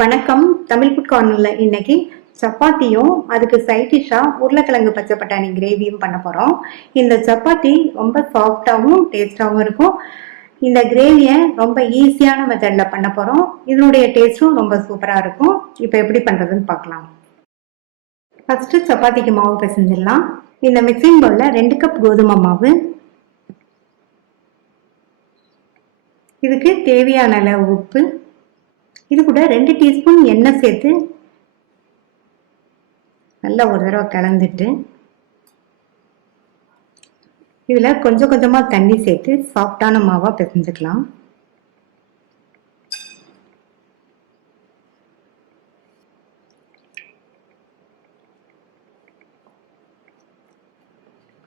வணக்கம். தமிழ் ஃபுட் கார்னர்ல இன்னைக்கு சப்பாத்தியும் அதுக்கு சைட் டிஷ்ஷா உருளைக்கிழங்கு பச்சை பட்டாணி கிரேவியும் பண்ண போறோம். இந்த சப்பாத்தி ரொம்ப சாஃப்டாகவும் டேஸ்டாகவும் இருக்கும். இந்த கிரேவியை ரொம்ப ஈஸியான மெத்தட்ல பண்ண போறோம். இதனுடைய டேஸ்டும் ரொம்ப சூப்பரா இருக்கும். இப்போ எப்படி பண்றதுன்னு பார்க்கலாம். ஃபர்ஸ்ட் சப்பாத்திக்கு மாவு பிசைஞ்சிடலாம். இந்த மிக்சிங் பவுல்ல 2 கப் கோதுமை மாவு, இதுக்கு தேவையான அளவு உப்பு, இது கூட 2 டீஸ்பூன் எண்ணெய் சேர்த்து நல்லா ஒரு தடவை கலந்துட்டு இதுல கொஞ்சம் கொஞ்சமா தண்ணி சேர்த்து சாஃப்டான மாவா பிசைஞ்சுக்கலாம்.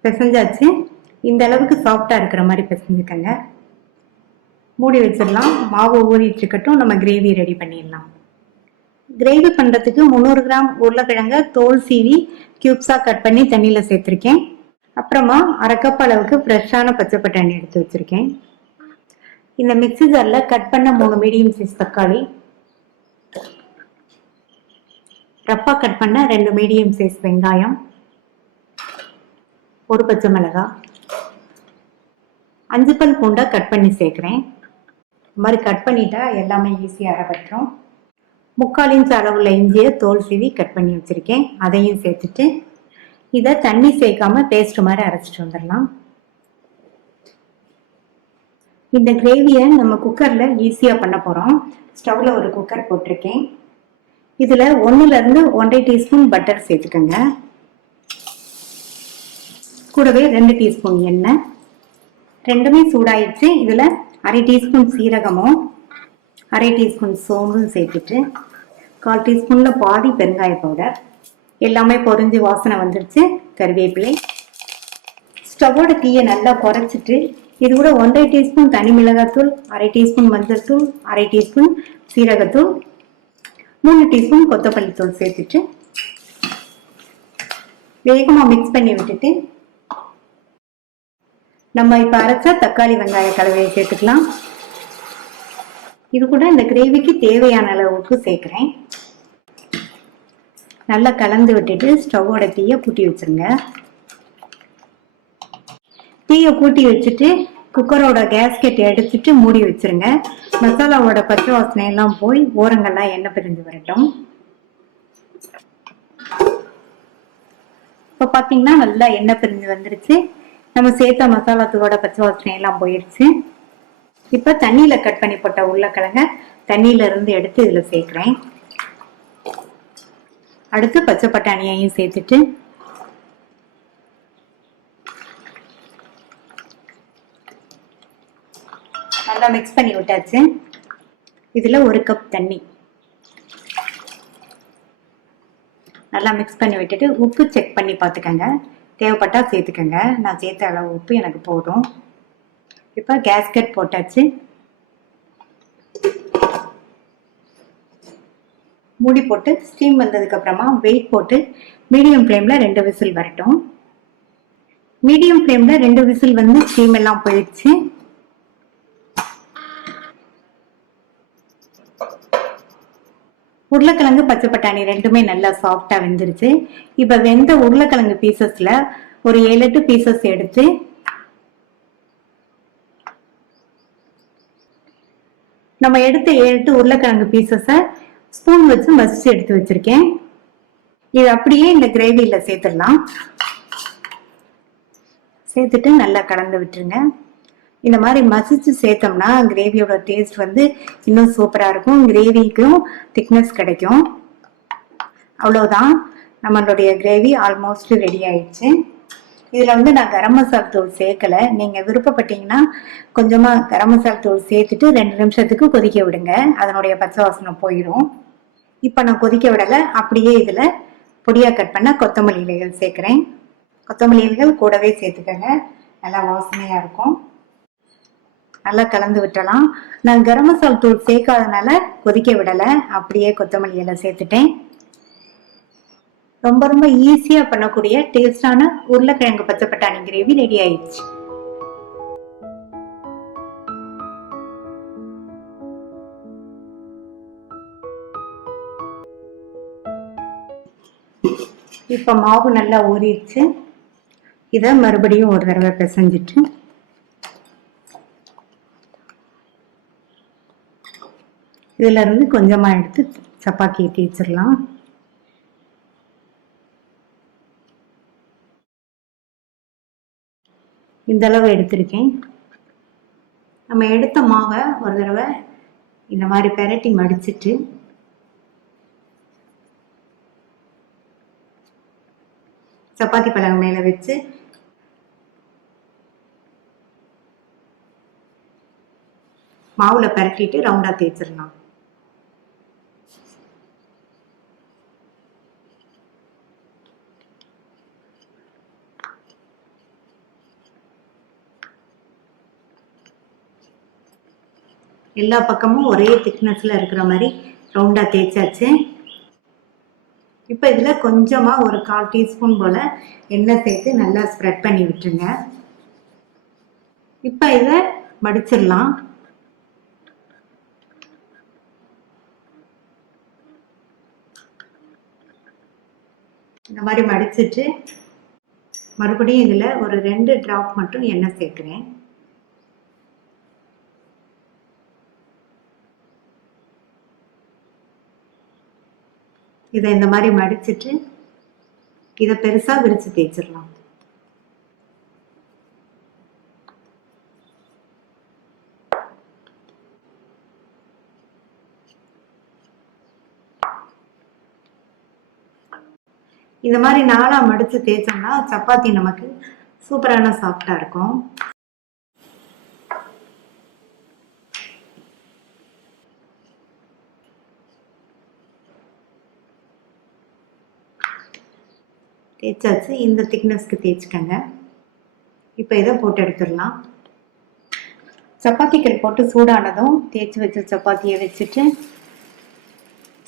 பிசைஞ்சாச்சு. இந்த அளவுக்கு சாஃப்டா இருக்கிற மாதிரி பிசைஞ்சுக்கங்க. மூடி வச்சிடலாம். மாவு ஊறிட்டு இருக்கட்டும். நம்ம கிரேவி ரெடி பண்ணிடலாம். கிரேவி பண்றதுக்கு 300 கிராம் உருளைக்கிழங்க தோல் சீவி கியூப்ஸா கட் பண்ணி தண்ணியில சேர்த்திருக்கேன். அப்புறமா 1/2 கப் அளவுக்கு ஃப்ரெஷ்ஷான பச்சை பட்டாணி எடுத்து வச்சிருக்கேன். இந்த மிக்ஸி ஜார்ல கட் பண்ண 3 மீடியம் சைஸ் தக்காளி, ரப்பா கட் பண்ண 2 மீடியம் சைஸ் வெங்காயம், 1 பச்சை மிளகாய், 5 பல் பூண்டை கட் பண்ணி சேர்க்கிறேன். இந்த மாதிரி கட் பண்ணிட்டா எல்லாமே ஈஸியாக அரைப்பட்டுரும். 3/4 இன்ச் அளவுள்ள இஞ்சியை தோல் சீவி கட் பண்ணி வச்சிருக்கேன். அதையும் சேர்த்துட்டு இதை தண்ணி சேர்க்காம பேஸ்ட் மாதிரி அரைச்சிட்டு வந்துடலாம். இந்த கிரேவியை நம்ம குக்கர்ல ஈஸியா பண்ண போறோம். ஸ்டவ்ல ஒரு குக்கர் போட்டிருக்கேன். இதுல 1ல இருந்து 1.5 டீஸ்பூன் பட்டர் சேர்த்துக்கோங்க. கூடவே 2 டீஸ்பூன் எண்ணெய். ரெண்டுமே சூடாயிடுச்சு. இதுல 1/2 டீஸ்பூன் சீரகமும் 1/2 டீஸ்பூன் சோம்பும் சேர்த்துட்டு 1/4 டீஸ்பூன்ல பாதி பெருங்காய பவுடர். எல்லாமே பொரிஞ்சு வாசனை வந்துருச்சு. கறிவேப்பிலை. ஸ்டவோட தீயை நல்லா குறைச்சிட்டு இது கூட 1.5 டீஸ்பூன் தனி மிளகாத்தூள், 1/2 டீஸ்பூன் மஞ்சள் தூள், 1/2 டீஸ்பூன் சீரகத்தூள், 3 டீஸ்பூன் கொத்தமல்லி தூள் சேர்த்துட்டு வேகமா மிக்ஸ் பண்ணி விட்டுட்டு நம்ம இப்ப அரைச்ச தக்காளி வெங்காய கலவையை சேர்த்துக்கலாம். இது கூட இந்த கிரேவிக்கு தேவையான அளவு உப்பு சேர்க்கிறேன். நல்லா கலந்து விட்டுட்டு ஸ்டவோட தீயை கூட்டி வச்சிருங்க. தீயை கூட்டி வச்சுட்டு குக்கரோட கேஸ்கெட் எடுத்துட்டு மூடி வச்சிருங்க. மசாலாவோட பச்சை வாசனை எல்லாம் போய் ஓரங்கள்லாம் எண்ணெய் பிரிஞ்சு வரட்டும். இப்ப பாத்தீங்கன்னா நல்லா எண்ணெய் பிரிஞ்சு வந்துருச்சு. நம்ம சேர்த்த மசாலா தூளோட பச்சை வாசனை எல்லாம் போயிடுச்சு. இப்ப தண்ணியில கட் பண்ணி போட்ட உருளைக்கிழங்க தண்ணியில இருந்து எடுத்து இதுல சேர்க்கிறேன். அடுத்து பச்சை பட்டாணியையும் சேர்த்துட்டு நல்லா மிக்ஸ் பண்ணி விட்டாச்சு. இதுல 1 கப் தண்ணி நல்லா மிக்ஸ் பண்ணி விட்டுட்டு உப்பு செக் பண்ணி பார்த்துக்கங்க. தேவைப்பட்டா சேர்த்துக்கங்க. நான் சேர்த்த அளவு உப்பு எனக்கு போதும். இப்ப கேஸ்கெட் போட்டாச்சு. மூடி போட்டு ஸ்டீம் வந்ததுக்கு அப்புறமா வெயிட் போட்டு மீடியம் ஃப்ளேம்ல 2 விசில் வரட்டும். மீடியம் ஃப்ளேம்ல 2 விசில் வந்து ஸ்டீம் எல்லாம் போயிடுச்சு. உருளைக்கிழங்கு பச்சை பட்டாணி ரெண்டுமே நல்லா சாஃப்டா வெந்துருச்சு. இப்ப வெந்த உருளைக்கிழங்கு பீசஸ்ல ஒரு 7-8 பீசஸ் எடுத்து நம்ம எடுத்த 7-8 உருளைக்கிழங்கு பீசஸ ஸ்பூன் வச்சு மசிச்சு எடுத்து வச்சிருக்கேன். இது அப்படியே இந்த கிரேவியில சேர்த்துடலாம். சேர்த்துட்டு நல்லா கலந்து விட்டுருங்க. இந்த மாதிரி மசிச்சு சேர்த்தோம்னா கிரேவியோட டேஸ்ட் வந்து இன்னும் சூப்பரா இருக்கும். கிரேவிக்கும் திக்னஸ் கிடைக்கும். அவ்வளவுதான், நம்மளுடைய கிரேவி ஆல்மோஸ்ட் ரெடி ஆயிடுச்சு. இதுல வந்து நான் கரம் மசாலா தூள் சேர்க்கல. நீங்க விருப்பப்பட்டீங்கன்னா கொஞ்சமா கரம் மசாலா தூள் சேர்த்துட்டு 2 நிமிஷத்துக்கு கொதிக்க விடுங்க. அதனுடைய பச்சை வாசனை போயிடும். இப்ப நான் கொதிக்க விடல. அப்படியே இதுல பொடியா கட் பண்ண கொத்தமல்லி இலைகள் சேர்க்கிறேன். கொத்தமல்லி இலைகள் கூடவே சேர்த்துக்கங்க. நல்லா வாசனையா இருக்கும். நல்லா கலந்து விட்டலாம். நான் கரம் மசாலா தூள் சேர்க்காதனால கொதிக்க விடல. அப்படியே கொத்தமல்லி இலை சேர்த்துட்டேன். ரொம்ப ரொம்ப ஈஸியா பண்ணக்கூடிய டேஸ்டான உருளைக்கிழங்கு பச்சை பட்டாணி கிரேவி ரெடி ஆயிடுச்சு. இப்போ மாவு நல்லா ஊறிடுச்சு. இதை மறுபடியும் ஒரு தடவை பிசைஞ்சிட்டு இதுல இருந்து கொஞ்சமா எடுத்து சப்பாத்தி தேய்ச்சிடலாம். இந்த அளவு எடுத்திருக்கேன். நம்ம எடுத்த மாவை ஒரு தடவை இந்த மாதிரி பெரட்டி மடிச்சிட்டு சப்பாத்தி பலகை மேல வச்சு மாவுல பெரட்டிட்டு ரவுண்டா தேய்ச்சிடலாம். எல்லா பக்கமும் ஒரே திக்னஸ்ல இருக்கிற மாதிரி ரவுண்டா தேய்ச்சாச்சு. இப்போ இதில் கொஞ்சமாக ஒரு 1/4 டீஸ்பூன் போல் எண்ணெய் சேர்த்து நல்லா ஸ்ப்ரெட் பண்ணி விட்டுருங்க. இப்போ இதை மடிச்சிடலாம். இந்த மாதிரி மடிச்சிட்டு மறுபடியும் இதில் ஒரு 2 டிராப் மட்டும் எண்ணெய் சேர்க்குறேன். இதை இந்த மாதிரி மடிச்சிட்டு இதை பெருசா விரிச்சு தேய்ச்சிடலாம். இந்த மாதிரி 4ஆ மடிச்சு தேய்ச்சோம்னா சப்பாத்தி நமக்கு சூப்பரான சாஃப்டா இருக்கும். தேய்ச்சாச்சு. இந்த திக்னஸ்க்கு தேய்ச்சிக்கங்க. இப்போ இதை போட்டு எடுத்துடலாம். சப்பாத்திக்கல் போட்டு சூடானதும் தேய்ச்சி வச்ச சப்பாத்தியை வச்சுட்டு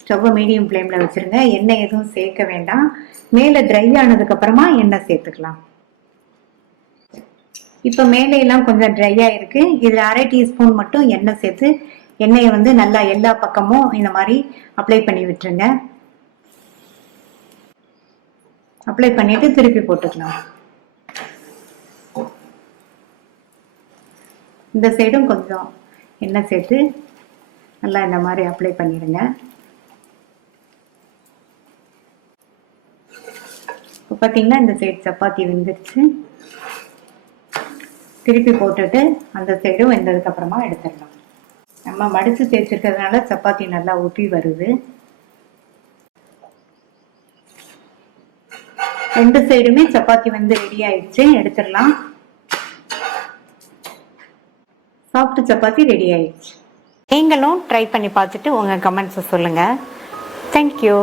ஸ்டவ்வை மீடியம் ஃப்ளேமில் வச்சுருங்க. எண்ணெய் எதுவும் சேர்க்க வேண்டாம். மேலே ட்ரை ஆனதுக்கப்புறமா எண்ணெய் சேர்த்துக்கலாம். இப்போ மேலையெல்லாம் கொஞ்சம் ட்ரையாக இருக்குது. இதில் 1/2 டீஸ்பூன் மட்டும் எண்ணெய் சேர்த்து எண்ணெயை வந்து நல்லா எல்லா பக்கமும் இந்த மாதிரி அப்ளை பண்ணி விட்டுருங்க. அப்ளை பண்ணிட்டு திருப்பி போட்டுக்கலாம். இந்த சைடும் கொஞ்சம் எண்ணெய் சேர்த்து நல்லா இந்த மாதிரி அப்ளை பண்ணிடுங்க. இப்போ பார்த்தீங்கன்னா இந்த சைடு சப்பாத்தி வெந்துருச்சு. திருப்பி போட்டுட்டு அந்த சைடும் வெந்ததுக்கு அப்புறமா எடுத்துடலாம். நம்ம மடித்து தேய்ச்சிருக்கிறதுனால சப்பாத்தி நல்லா ஊற்றி வருது. 2 சைடுமே சப்பாத்தி வந்து ரெடி ஆயிடுச்சு. எடுத்துடலாம். சாஃப்ட் சப்பாத்தி ரெடி ஆயிடுச்சு. நீங்களும் ட்ரை பண்ணி பார்த்துட்டு உங்கள் கமெண்ட்ஸை சொல்லுங்கள். தேங்க்யூ.